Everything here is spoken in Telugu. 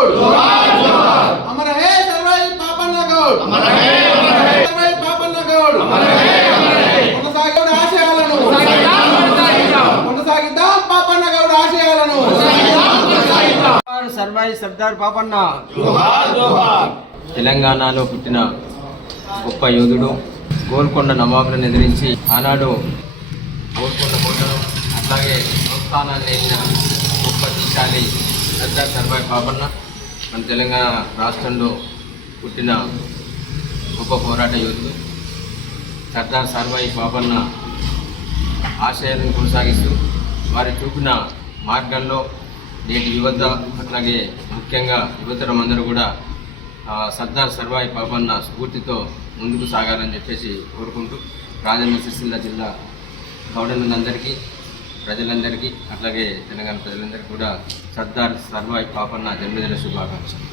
గౌడ్ అమర హే సర్వాయి పాపన్న గౌడ్ సర్వాయి పాపన్న గౌడ్ కొనసాగిద్దాం ఆశయాలను కొనసాగిద్దాం పాపన్న గౌడ్ ఆశయాలను సర్వాయి సర్దార్ పాపన్న తెలంగాణలో పుట్టిన గొప్ప యోధుడు. గోల్కొండ నవాబులను ఎదిరించి ఆనాడు గోల్కొండ కోటను అట్లాగే సంస్థానాన్ని వేసిన గొప్ప దీశాలి సర్దార్ సర్వాయి పాపన్న. మన తెలంగాణ రాష్ట్రంలో పుట్టిన గొప్ప పోరాట యోధుడు. సర్దార్ సర్వాయి పాపన్న ఆశయాలను కొనసాగిస్తూ వారి చూపిన మార్గంలో నేటి యువత అట్లాగే ముఖ్యంగా యువతరం అందరూ కూడా సర్దార్ సర్వాయి పాపన్న స్ఫూర్తితో ముందుకు సాగాలని చెప్పేసి కోరుకుంటూ రాజన్న సిరిసిల్ల జిల్లా గౌడనులందరికీ ప్రజలందరికీ అట్లాగే తెలంగాణ ప్రజలందరికీ కూడా సర్దార్ సర్వాయి పాపన్న జన్మదిన శుభాకాంక్షలు.